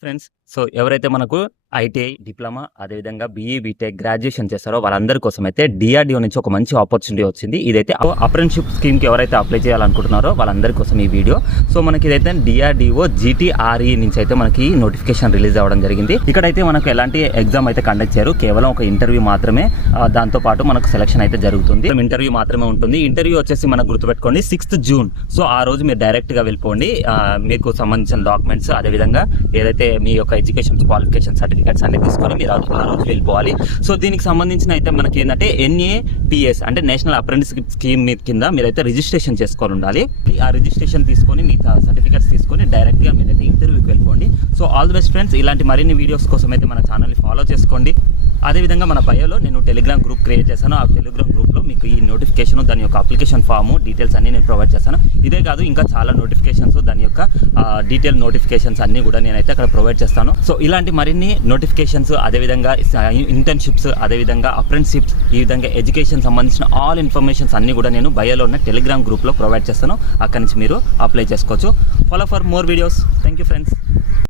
Friends, so ఎవరైతే మనకు ITI diploma అదేవిధంగా బీఈ బీటెక్ గ్రాడ్యుయేషన్ చేస్తారో వాళ్ళందరి కోసం అయితే డిఆర్డిఓ నుంచి ఒక మంచి ఆపర్చునిటీ వచ్చింది. ఇదైతే అప్రెంటిస్షిప్ స్కీమ్కి ఎవరైతే అప్లై చేయాలనుకుంటున్నారో వాళ్ళందరి కోసం ఈ వీడియో. సో మనకి ఇదైతే డిఆర్డిఓ జీటీఆర్ఈ నుంచి అయితే మనకి నోటిఫికేషన్ రిలీజ్ అవ్వడం జరిగింది. ఇక్కడైతే మనకు ఎలాంటి ఎగ్జామ్ అయితే కండక్ట్ చేయరు, కేవలం ఒక ఇంటర్వ్యూ మాత్రమే. దాంతో పాటు మనకు సెలక్షన్ అయితే జరుగుతుంది. ఇంటర్వ్యూ మాత్రమే ఉంటుంది. ఇంటర్వ్యూ వచ్చేసి మనకు గుర్తుపెట్టుకోండి 6th జూన్. సో ఆ రోజు మీరు డైరెక్ట్ గా వెళ్ళిపోండి. మీకు సంబంధించిన డాక్యుమెంట్స్ అదేవిధంగా ఏదైతే మీ యొక్క ఎడ్యుకేషన్ క్వాలిఫికేషన్ సర్టిఫికేట్స్ అన్ని తీసుకొని మీరు ఆ రోజు వెళ్ళిపోవాలి. సో దీనికి సంబంధించిన అయితే మనకి ఏంటంటే NAPS అంటే నేషనల్ అప్రెంటిస్షిప్ స్కీమ్ కింద మీరైతే రిజిస్ట్రేషన్ చేసుకొని ఉండాలి. ఆ రిజిస్ట్రేషన్ తీసుకొని మీ సర్టిఫికేట్స్ తీసుకొని డైరెక్ట్ గా మీరైతే ఇంటర్వ్యూకి వెళ్ళిపోండి. So all the best friends. ఇలాంటి మరిన్ని వీడియోస్ కోసం అయితే మన ఛానల్ని ఫాలో చేసుకోండి. అదేవిధంగా మన బయోలో నేను టెలిగ్రామ్ గ్రూప్ క్రియేట్ చేశాను. ఆ టెలిగ్రామ్ గ్రూప్లో మీకు ఈ నోటిఫికేషన్, దాని యొక్క అప్లికేషన్ ఫాము, డీటెయిల్స్ అన్నీ నేను ప్రొవైడ్ చేస్తాను. ఇదే కాదు ఇంకా చాలా నోటిఫికేషన్స్, దాని యొక్క డీటెయిల్ నోటిఫికేషన్స్ అన్నీ కూడా నేనైతే అక్కడ ప్రొవైడ్ చేస్తాను. సో ఇలాంటి మరిన్ని నోటిఫికేషన్స్, అదేవిధంగా ఇంటర్న్షిప్స్, అదేవిధంగా అప్రెంటిస్షిప్స్, ఈ విధంగా ఎడ్యుకేషన్ సంబంధించిన ఆల్ ఇన్ఫర్మేషన్స్ అన్నీ కూడా నేను బయోలో ఉన్న టెలిగ్రామ్ గ్రూప్లో ప్రొవైడ్ చేస్తాను. అక్కడి నుంచి మీరు అప్లై చేసుకోవచ్చు. Follow for more videos. Thank you friends.